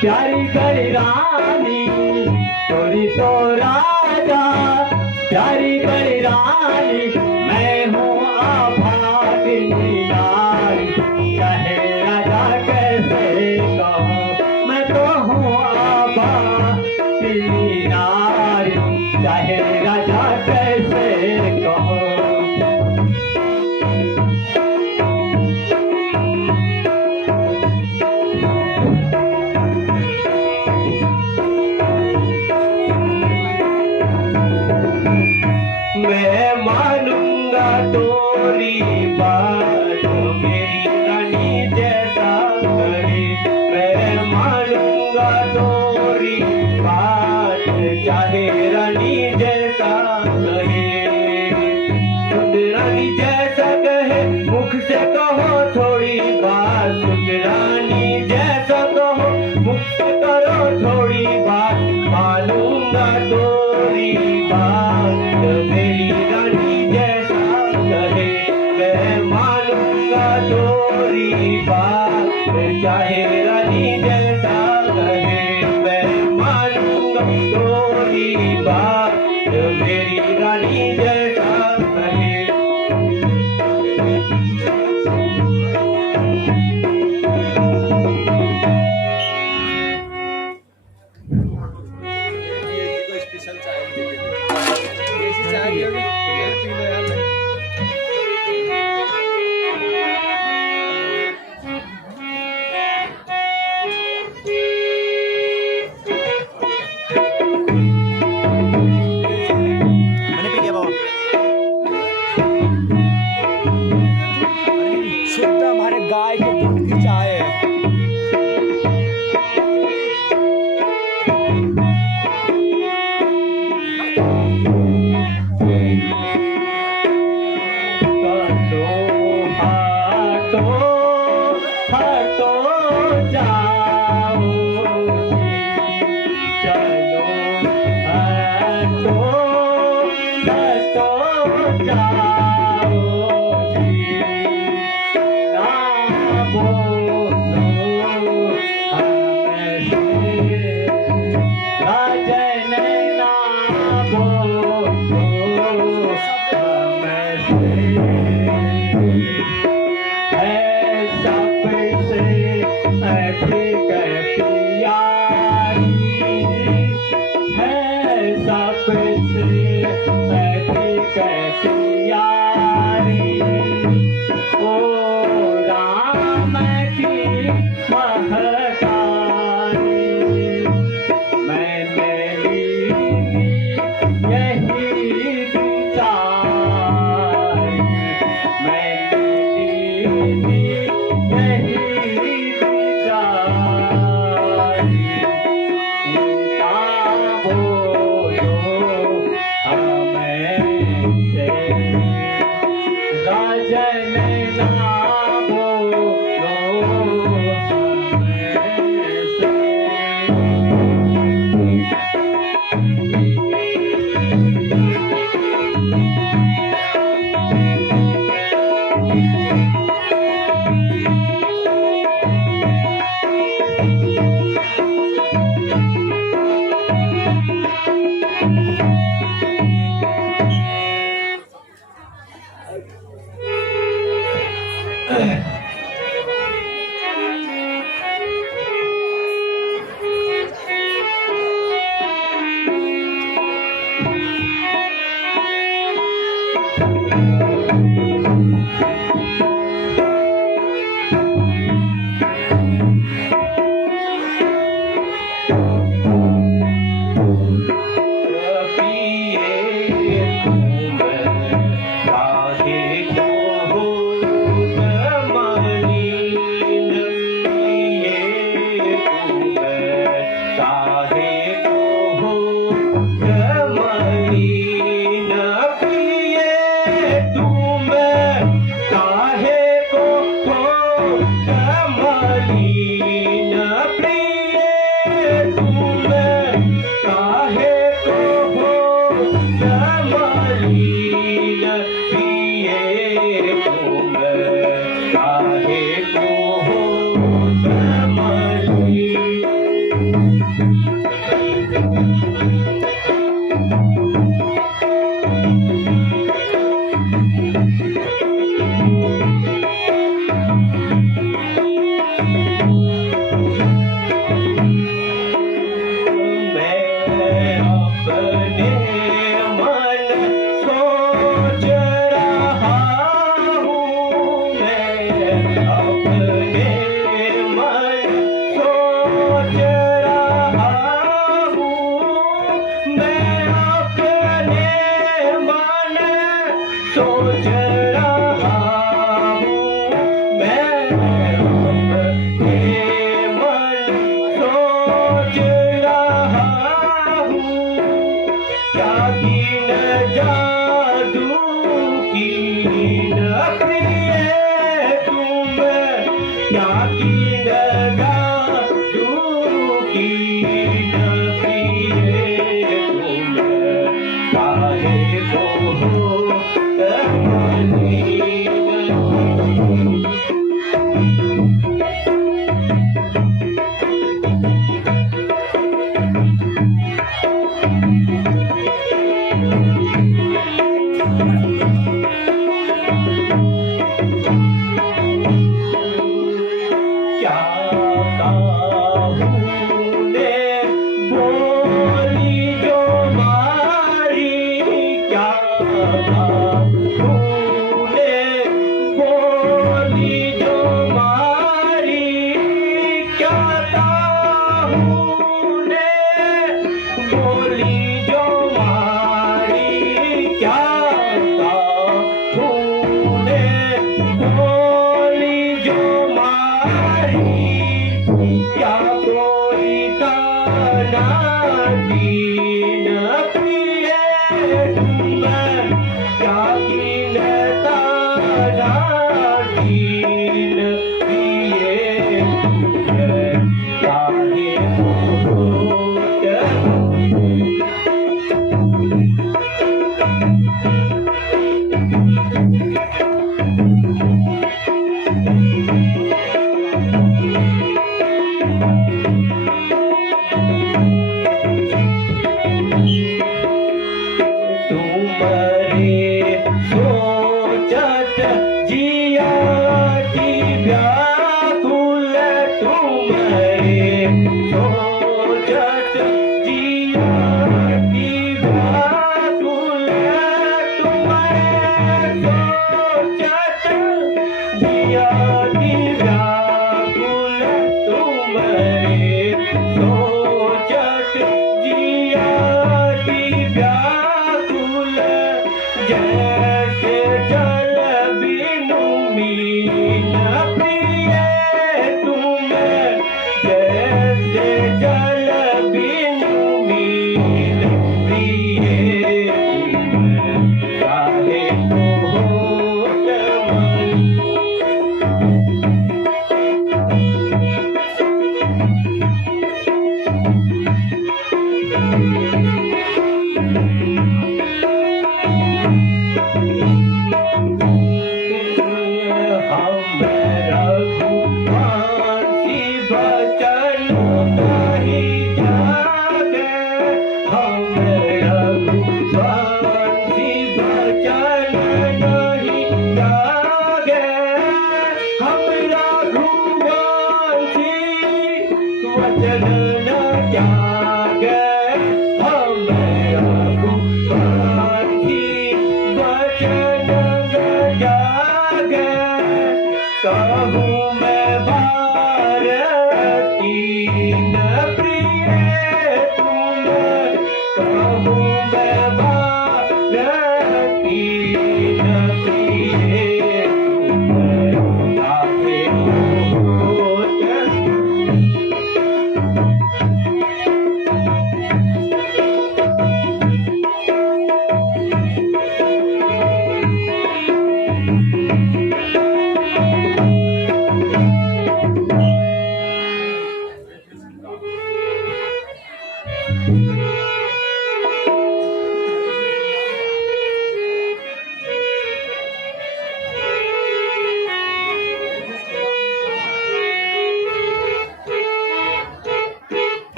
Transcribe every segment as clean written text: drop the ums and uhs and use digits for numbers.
प्यारी कर रानी तोरी तो राजा प्यारी कर रानी मैं हूँ अभागिनी नारी चाहे राजा कैसे कहूँ मैं तो हूँ अभागिनी नारी चाहे राजा कैसे कहूँ। मैं मानूंगा तोरी बात मेरी रानी जैसा करे मैं मानूंगा तोरी बात चाहे रानी जैसा कहे सुन रानी जैसा कहे मुख से कहो थोड़ी बात सुन रानी बात चाहे रानी जैसा कहे मैं मानूंगा तोरी बात मेरी रानी जैसा कहे स्पेशल चाय देसी चाय मैंने पी लिया बाबा। शुद्ध हमारे गाय के दूध की चाय है। क्या काबूले बोली जो मारी, क्या काबूले बोली जो मारी, क्या काबूले बोली जो मारी, क्या काबूले बोली जो मारी, क्या कोई ताना दीन पिए तुम्हें, क्या कीन ताना दीन पिए तुम्हें, चाहे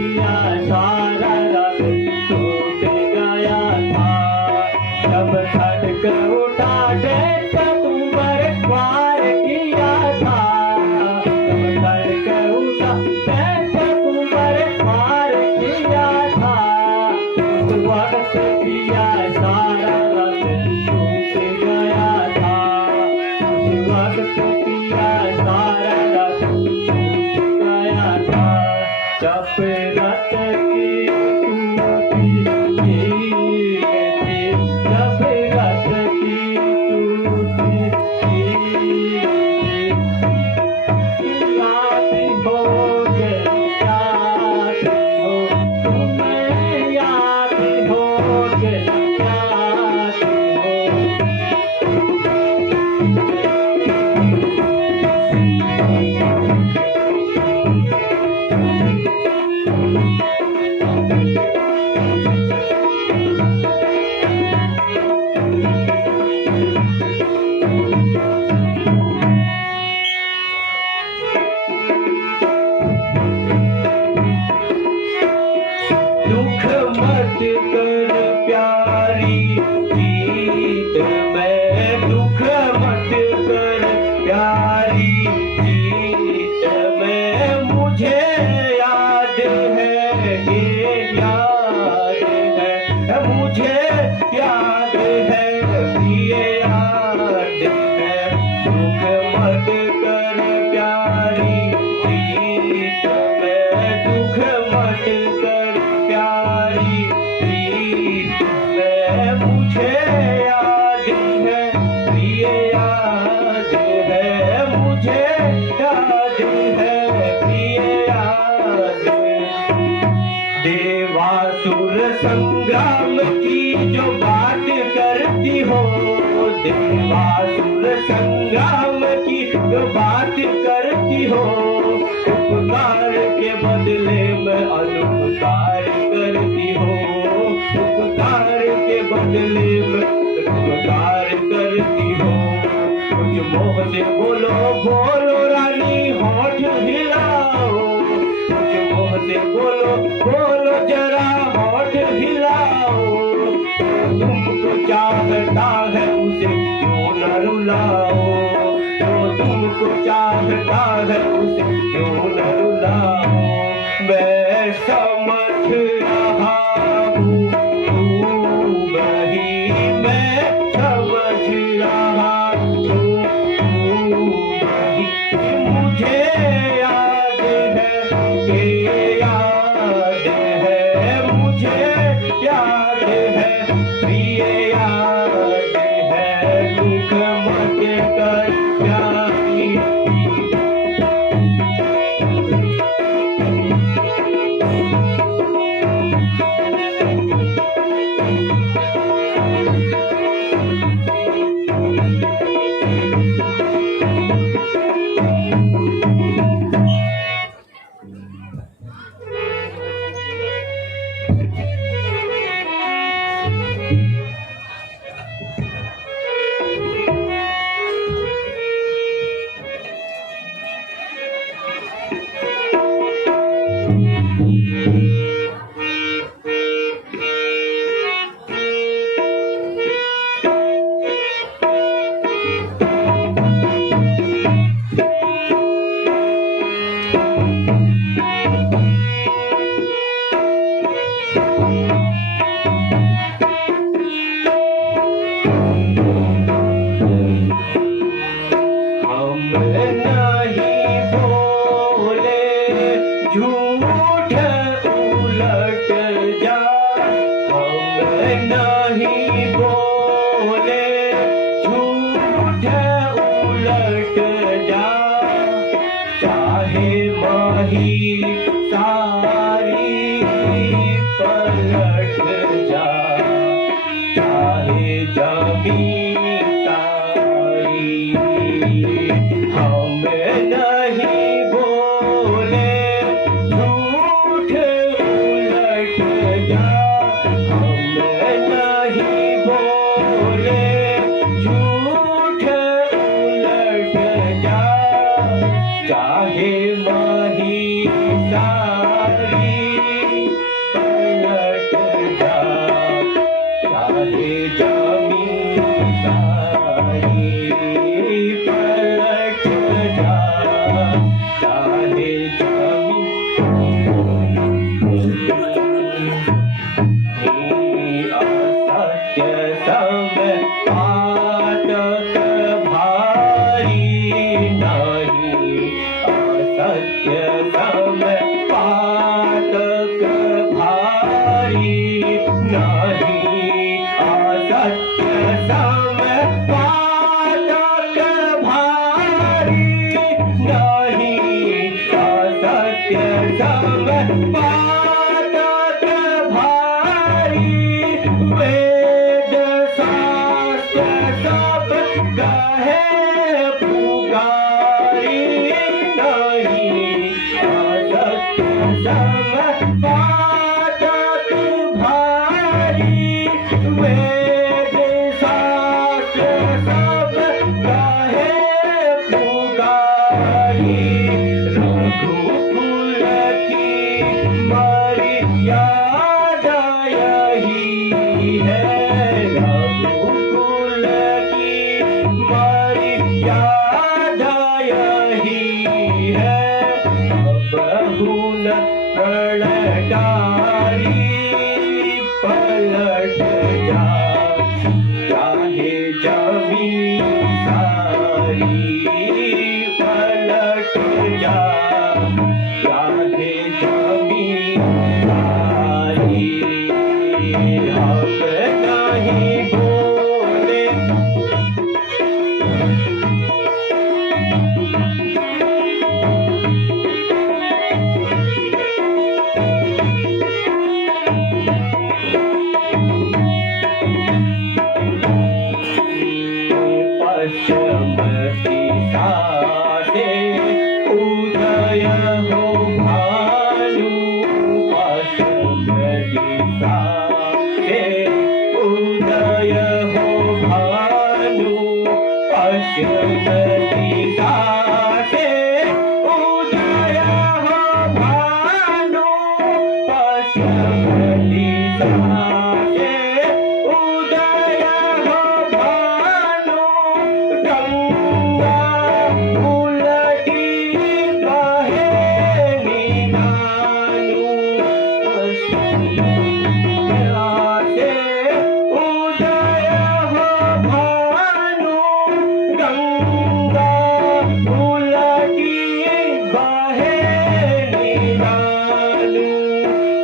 पिया सारा रंग टूट गया था जब खड़क उठा देखा तुम पर द्वार किया था जब खड़क उठा देखा तुम पर द्वार किया था उस वक्त पिया सारा रंग टूट गया था उस वक्त पिया सारा रंग टूट गया था जब रत की टूटी जब रत की टूटी याद हो गई याद हो तुम्हें याद हो गई याद हो दुख मत कर प्यारी जीत में दुख मत कर प्यारी जीत में मुझे याद है ये याद है मुझे याद है ये याद है दुख मत कर प्यारी जीत में दुख मत कर प्यारी जीत में मुझे याद है ये याद है मुझे याद है ये याद देवासुर संग्राम की जो बात करती हो देवासुर संग्राम की जो बात करती हो उपकार के बदले में अनुपकार करती हो उपकार के बदले में उपकार करती हो कुछ मोह से बोलो बोलो रानी होठ हिलाओ कुछ मोह से बोलो बोलो जरा होठ हिलाओ तुमको चाहता है उसे क्यों न रुलाओ जो तुमको चाहता है उसे क्यों न रुलाओ मैं समझ रहा हूँ तू नहीं मैं समझ रहा हूँ तू नहीं मुझे याद है कि याद है मुझे याद है ये याद है दुख मत कर प्यारी सम पातक भारी, वेद शास्त्र सब कहे पुकारी, नहीं असत्य सम पातक भारी, वेद शास्त्र सब कहे पुकारी, रघुकुल की मर्यादा यही है, रघुकुल की मर्यादा यही है, बहु न प्रणडारी पलट जा, चाहे जमीन सारी पलट जा, चाहे जमीन सारी, हम नहीं बोले पश्चिम दिशा से उदय हो भानु, पश्चिम दिशा से उदय हो भानु, पश्चिम दिशा से उदय हो भानु, पश्चिम दिशा से उदय हो भानु, गंगा उलटी बहे नीलानु, पश्चिम दिशा से उदय हो भानु, गंगा उलटी बहे नीलानु,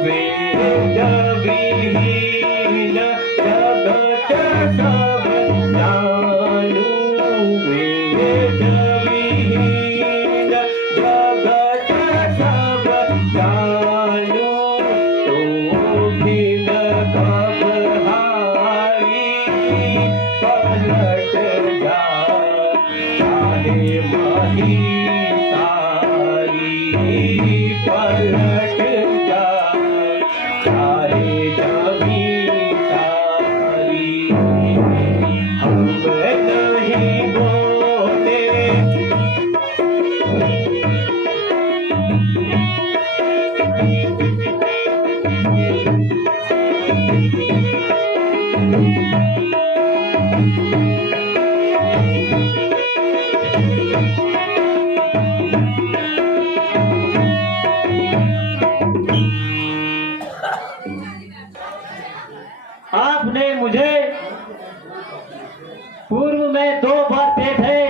वेद विहीन जगत सब जानू, वेद विहीन जगत सब जानू, तो बिन घबराई पलट जा, चाहे मही सारी पलट जा, चाहे जमीन सारी, हम नहीं बोले आपने मुझे पूर्व में 2 वर दे थे,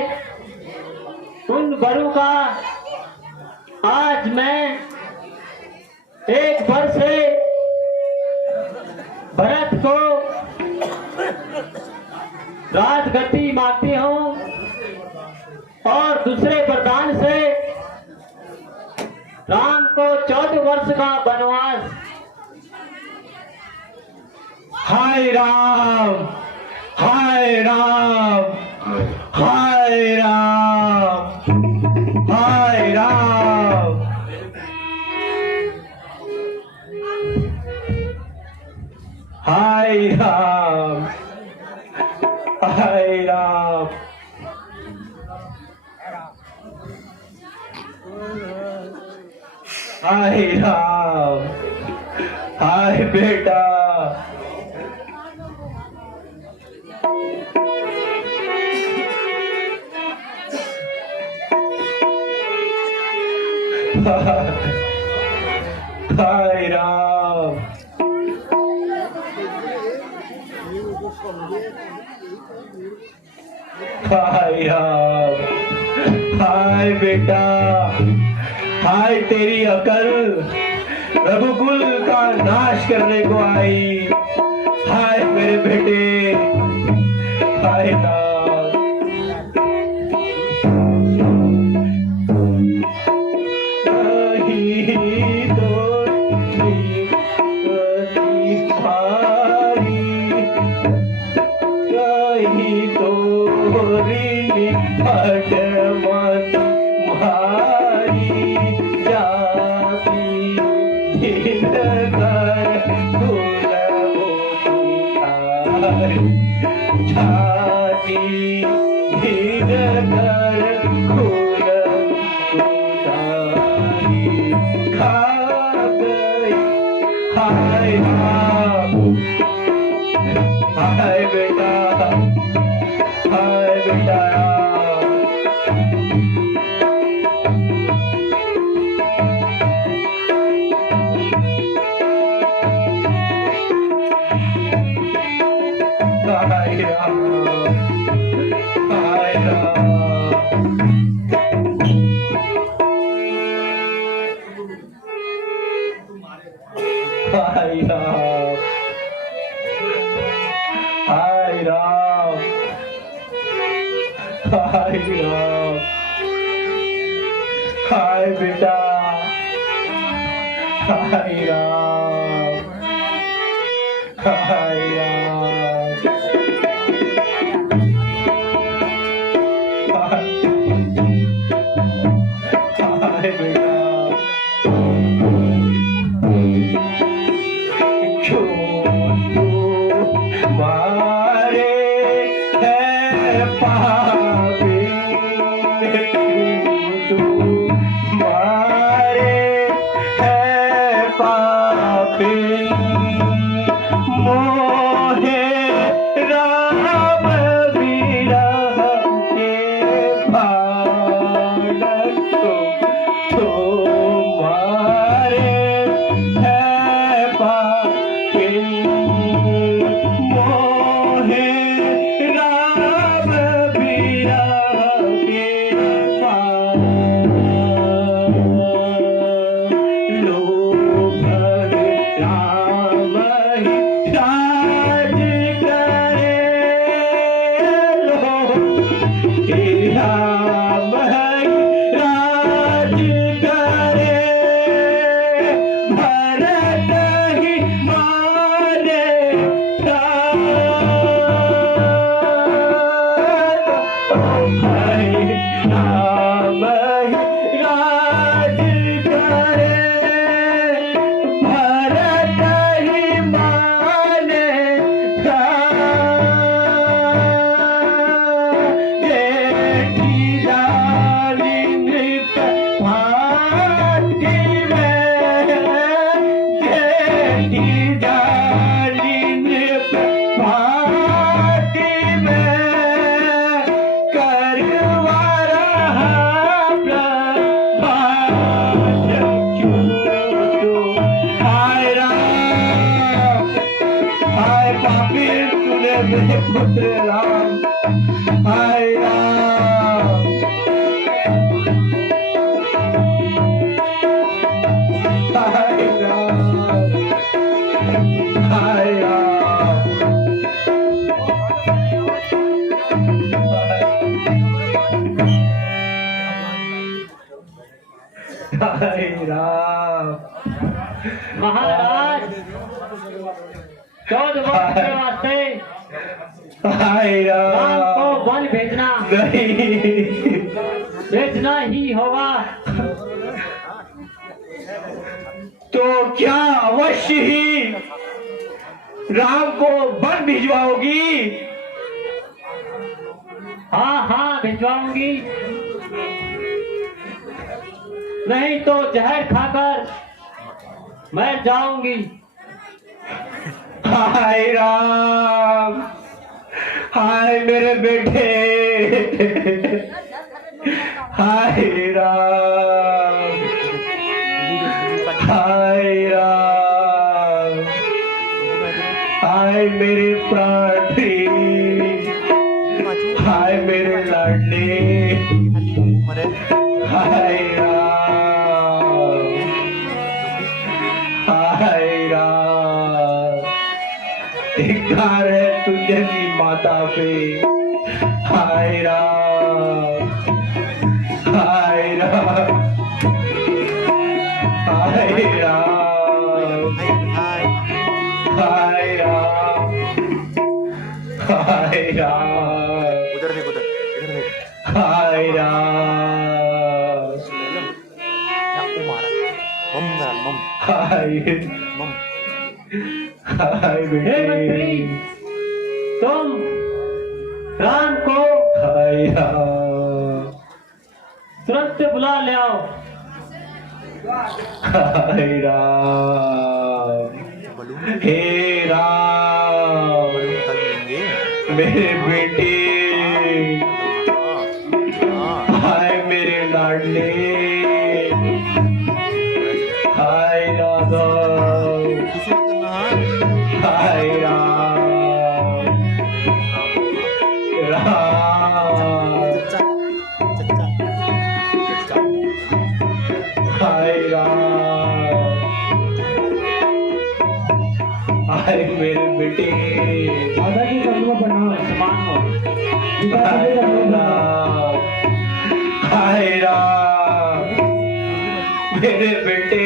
उन वरों का आज मैं एक वर से भरत को राजगद्दी मांगती हूँ और दूसरे वरदान से राम को 14 वर्ष का वनवास। हाय राम, हाय राम, हाय राम, हाय राम, हाय राम, हाय राम, हाय राम, हाय बेटा, हाय राम, हाय राम, हाय बेटा, हाय तेरी अकल रघुकुल का नाश करने को आई। हाय मेरे बेटे, हाय नाथ, नहीं घाट मन मारी जाती दिन कर फूल छाती दिन कर फूल खा गई हाय हाय बेटा हाय बेटा हाय राम हाय राम हाय राम हाय राम हाय राम हाय बेटा हाय राम हाय राम हाय बेटा मारे है पापी मारे है पापी मोहे राम विरह के फाड़क तो मारे है पापी मोहे राम विरह के लोभ राम ही राज करे राम ही राज करे भरत ही मारे राम ही राज करे भरत ही माने देखी डाली नृप भाटी में देखी डाली नृप भाटी में करवा रहा प्रभात क्यों हाय राम हाय पापी तूने मेरे पुत्र राम हाय राम हाय राम हाय राम हाय राम महाराज 14 वर्ष के वास्ते हाय राम को राम वन भेजना नहीं भेजना ही होगा। तो क्या अवश्य ही राम को वन भिजवाओगी? हाँ हाँ भिजवाऊंगी, नहीं तो जहर खाकर मैं जाऊंगी। हाय राम हाय मेरे बेटे हाय राम हाय राम हाय मेरे प्रार्थी हाय मेरे लाडले हाय राम हाय राम धिक्कार है तुझे की माता पे हाय राम हाय राम हाय राम हाय राम हाय राम उधर देख उधर इधर देख हाय हाय मम हाय हे मंत्री, बेटे तुम राम को हाय राम तुरंत बुला ले आओ। हाय राम हे राम तक लेंगे। मेरे बेटे हाँ हाय मेरे लाडले हाय राघव किसी को करना है। हाय राम राम चचा चचा चचा हाय राम हाय मेरे बेटे दादाजी का प्रणाम, समान हो। हाय राम हाय राम मेरे बेटे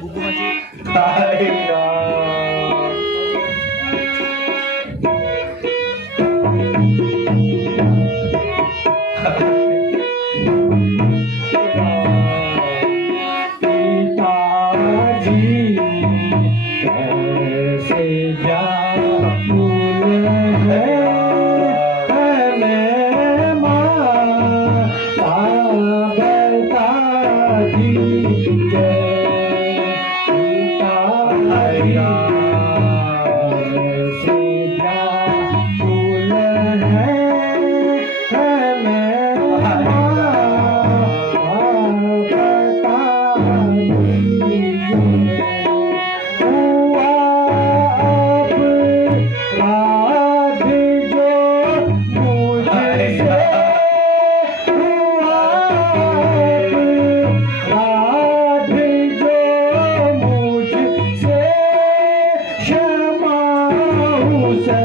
बुबू हाजी हाय राम पिताजी कैसे व्याकुल है मैं माता बता दीजिए पिताजी कैसे व्याकुल है मैं माता बता दीजिए हुआ अपराध जो मुझसे हुआ अपराध जो मुझसे क्षमा उसे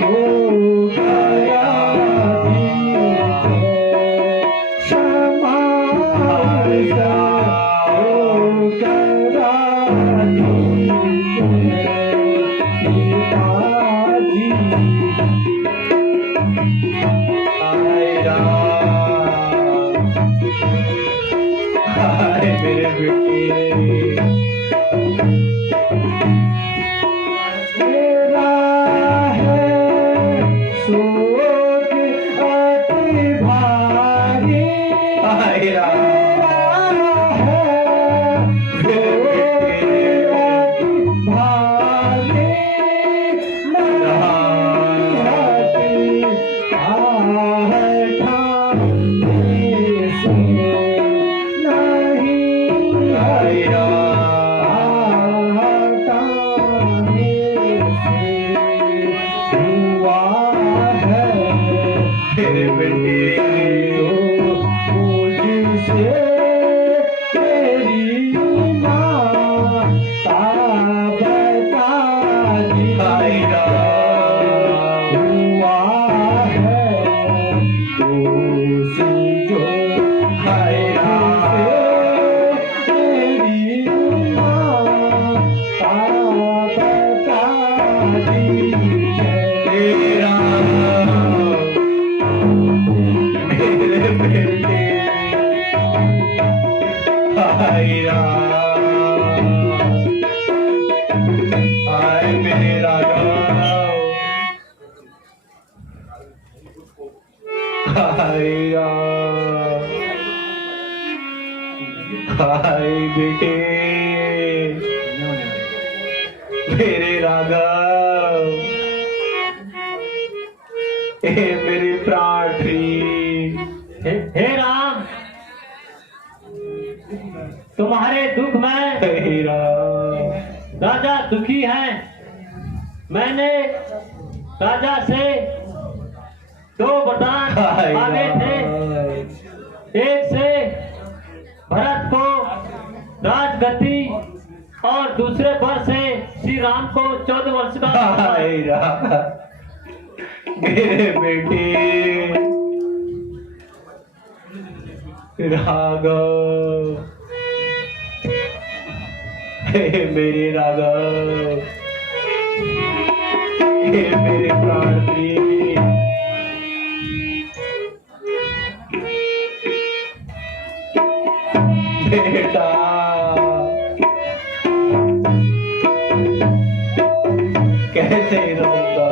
हो गया दीजिए क्षमा उसे हो करा दीजिए पिताजी हाय राम हाय मेरे बेटे मेरा है शोक अति भारी हाय राम है शोक अति भारी तेरे बेटे मुझसे तेरी माता बता दीजिए हुआ है दोष जो हाय राम तेरी माता बता दीजिए तेरा मेरे बेटे हाय राम हाय मेरे राघव हाय राम हाय बेटे मेरे राघव हे मेरी प्रार्थी हे राम, तुम्हारे दुख में हे राम राजा दुखी है। मैंने राजा से 2 वरदान हाय मांगे थे। राम एक से भरत को राजगद्दी और दूसरे पर से श्री राम को 14 वर्ष का हाय राम मेरे बेटे राघव हे मेरे राघव हे मेरे प्राण प्रिय बेटा कैसे रहूंगा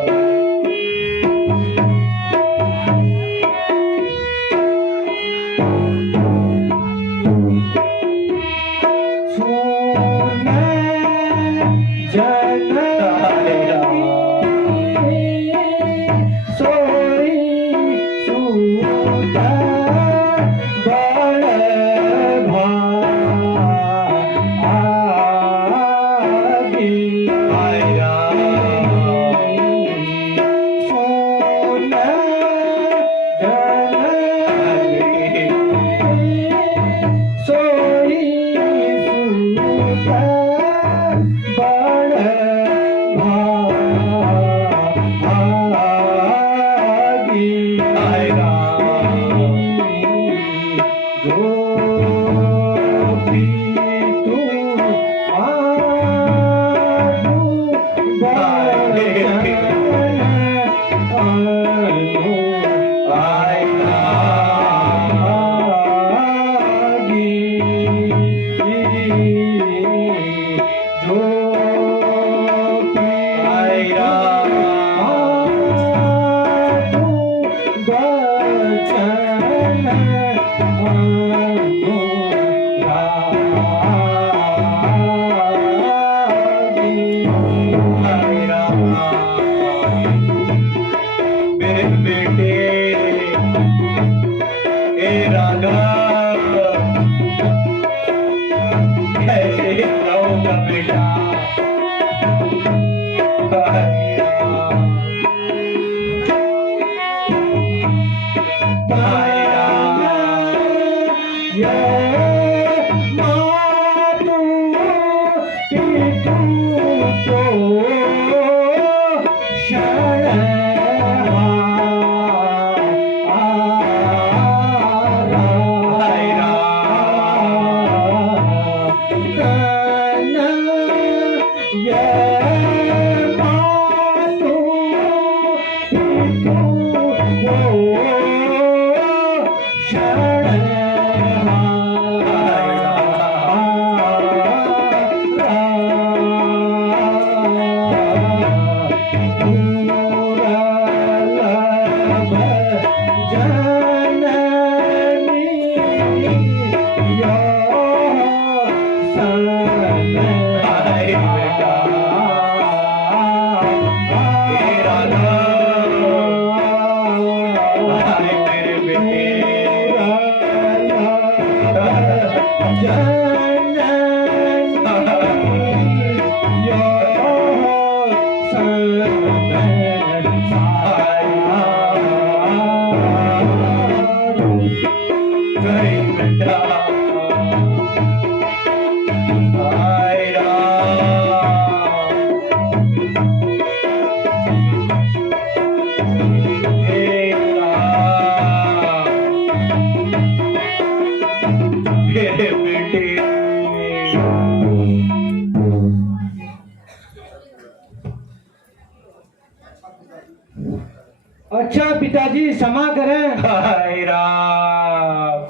अच्छा पिताजी क्षमा करें, हाय राम।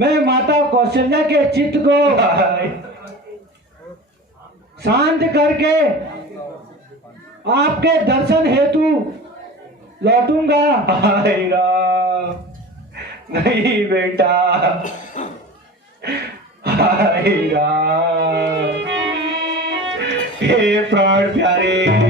मैं माता कौशल्या के चित्त को शांत करके आपके दर्शन हेतु लौटूंगा। हाय राम, नहीं बेटा, हाय राम। हे प्राण प्यारे